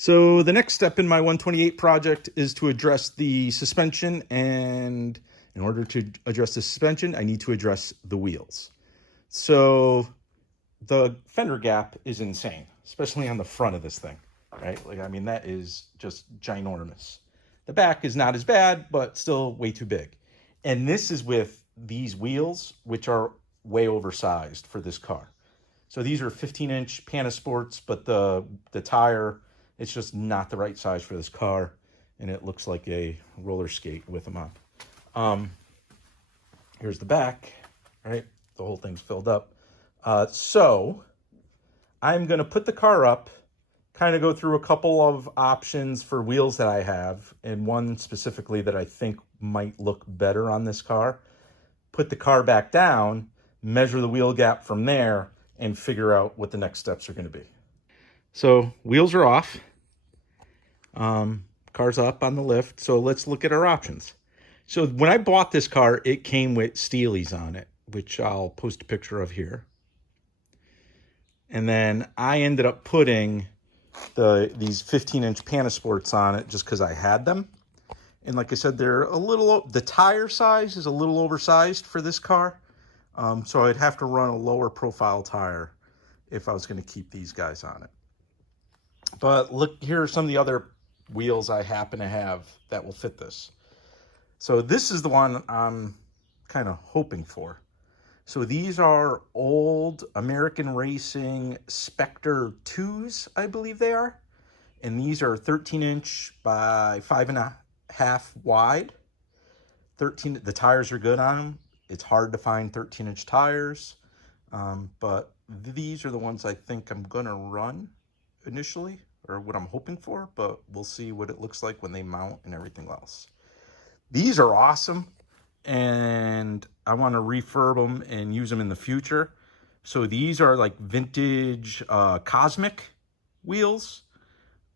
So the next step in my 128 project is to address the suspension, and in order to address the suspension, I need to address the wheels. So the fender gap is insane, especially on the front of this thing, right? Like, I mean, that is just ginormous. The back is not as bad, but still way too big. And this is with these wheels, which are way oversized for this car. So these are 15-inch Panasports, but the tire, it's just not the right size for this car, and it looks like a roller skate with them on. Here's the back, right? The whole thing's filled up. So I'm going to put the car up, kind of go through a couple of options for wheels that I have, and one specifically that I think might look better on this car. Put the car back down, measure the wheel gap from there, and figure out what the next steps are going to be. So wheels are off. Car's up on the lift. So let's look at our options. So when I bought this car, it came with Steelies on it, which I'll post a picture of here. And then I ended up putting these 15-inch Panasports on it just because I had them. And like I said, they're a little, the tire size is a little oversized for this car. So I'd have to run a lower profile tire if I was going to keep these guys on it. But look, here are some of the other wheels I happen to have that will fit this. So this is the one I'm kind of hoping for. So these are old American Racing Spectre 2s, I believe they are. And these are 13-inch by 5.5 wide. The tires are good on them. It's hard to find 13-inch tires, but these are the ones I think I'm going to run initially, or what I'm hoping for, but we'll see what it looks like when they mount and everything else. These are awesome, and I want to refurb them and use them in the future. So these are like vintage Cosmic wheels.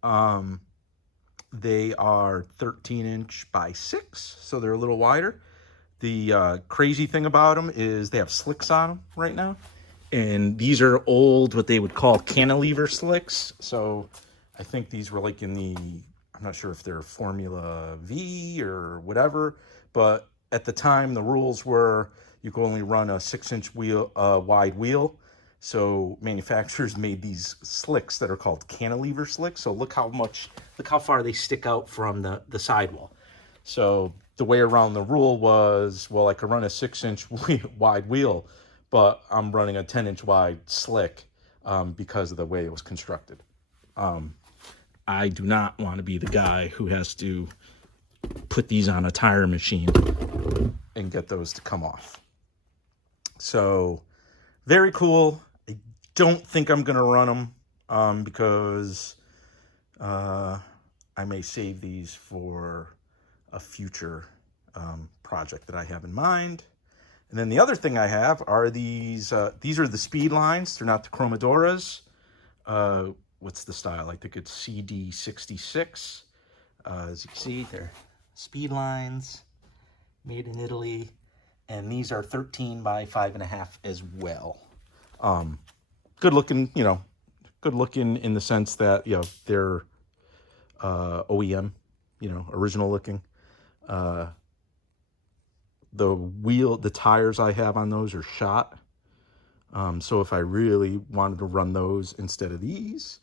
They are 13-inch by 6, so they're a little wider. The crazy thing about them is they have slicks on them right now. And these are old, what they would call cantilever slicks. So I think these were like in the, I'm not sure if they're Formula V or whatever, but at the time the rules were you could only run a 6-inch wheel, wide wheel. So manufacturers made these slicks that are called cantilever slicks. So look how far they stick out from the sidewall. So the way around the rule was, well, I could run a 6-inch wide wheel, but I'm running a 10-inch wide slick because of the way it was constructed. I do not want to be the guy who has to put these on a tire machine and get those to come off. So very cool. I don't think I'm going to run them because I may save these for a future project that I have in mind. And then the other thing I have are these are the Speedlines. They're not the Chromadoras. What's the style? I think it's CD-16. As you can see, they're Speedlines, made in Italy. And these are 13 by 5.5 as well. Good looking, good looking in the sense that, they're OEM, original looking. The tires I have on those are shot. So if I really wanted to run those instead of these,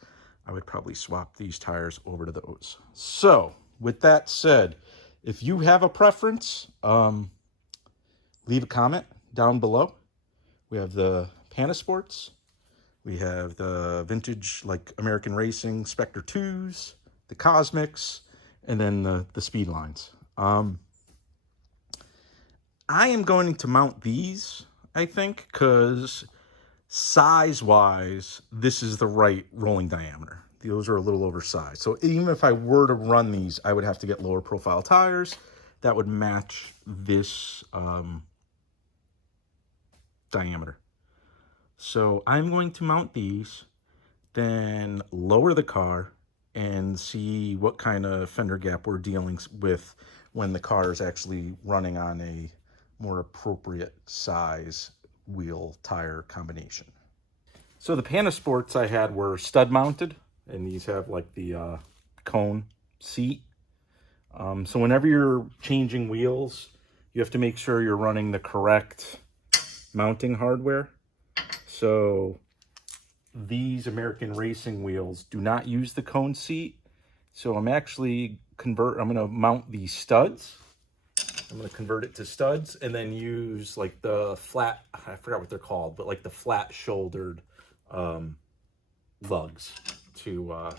I would probably swap these tires over to those. So with that said, if you have a preference, leave a comment down below. We have the Panasports. We have the vintage, like American Racing Spectre 2s, the Cosmics, and then the Speedlines. I am going to mount these, I think, because size-wise, this is the right rolling diameter. Those are a little oversized. So even if I were to run these, I would have to get lower profile tires that would match this diameter. So I'm going to mount these, then lower the car and see what kind of fender gap we're dealing with when the car is actually running on a more appropriate size wheel tire combination. So the Panasports I had were stud mounted, and these have like the cone seat. So whenever you're changing wheels, you have to make sure you're running the correct mounting hardware. So these American racing wheels do not use the cone seat. So I'm actually I'm going to mount these studs. I'm going to convert it to studs and then use like the flat, I forgot what they're called, but like the flat shouldered lugs to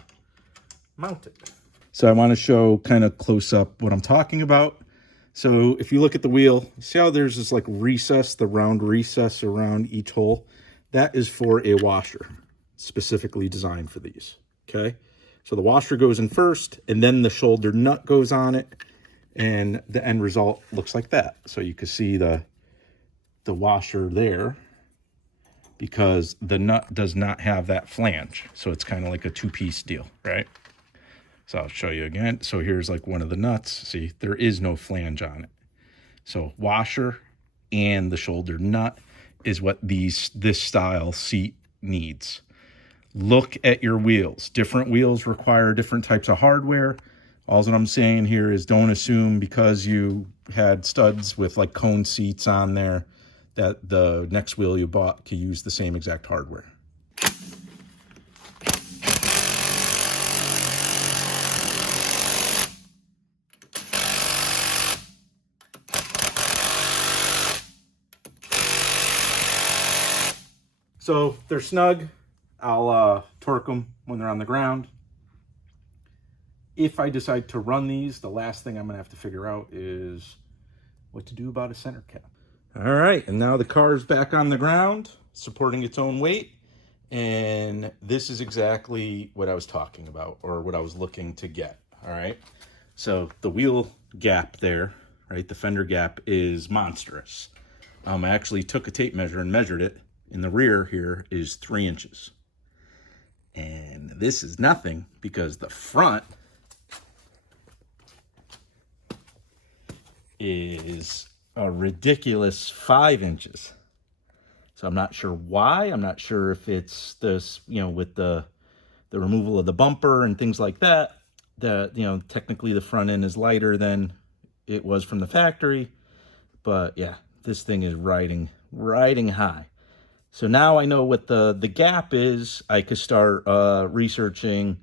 mount it. So I want to show kind of close up what I'm talking about. So if you look at the wheel, see how there's this like recess, the round recess around each hole? That is for a washer, specifically designed for these, okay? So the washer goes in first, and then the shoulder nut goes on it, and the end result looks like that. So you can see the washer there, because the nut does not have that flange. So it's kind of like a two-piece deal, right? So I'll show you again. So here's like one of the nuts. See, there is no flange on it. So washer and the shoulder nut is what this style seat needs. Look at your wheels. Different wheels require different types of hardware. All that I'm saying here is don't assume because you had studs with like cone seats on there that the next wheel you bought can use the same exact hardware. So they're snug. I'll torque them when they're on the ground. If I decide to run these, the last thing I'm going to have to figure out is what to do about a center cap. All right, and now the car is back on the ground, supporting its own weight. And this is exactly what I was talking about, or what I was looking to get, all right? So the wheel gap there, right, the fender gap is monstrous. I actually took a tape measure and measured it. In the rear here is 3 inches. And this is nothing because the front is a ridiculous 5 inches. So I'm not sure why. I'm not sure if it's this, you know, with the removal of the bumper and things like that, that, you know, technically the front end is lighter than it was from the factory. But yeah, this thing is riding high. So now I know what the gap is. I could start researching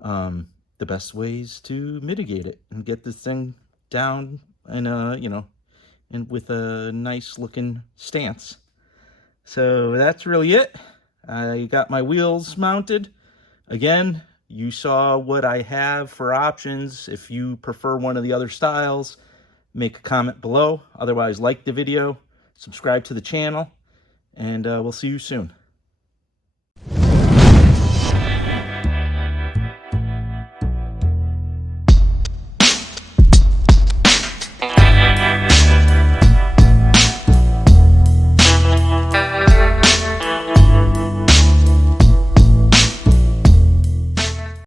the best ways to mitigate it and get this thing down and you know, and with a nice looking stance. So that's really it. I got my wheels mounted. Again, you saw what I have for options. If you prefer one of the other styles, make a comment below. Otherwise, like the video, subscribe to the channel, and we'll see you soon.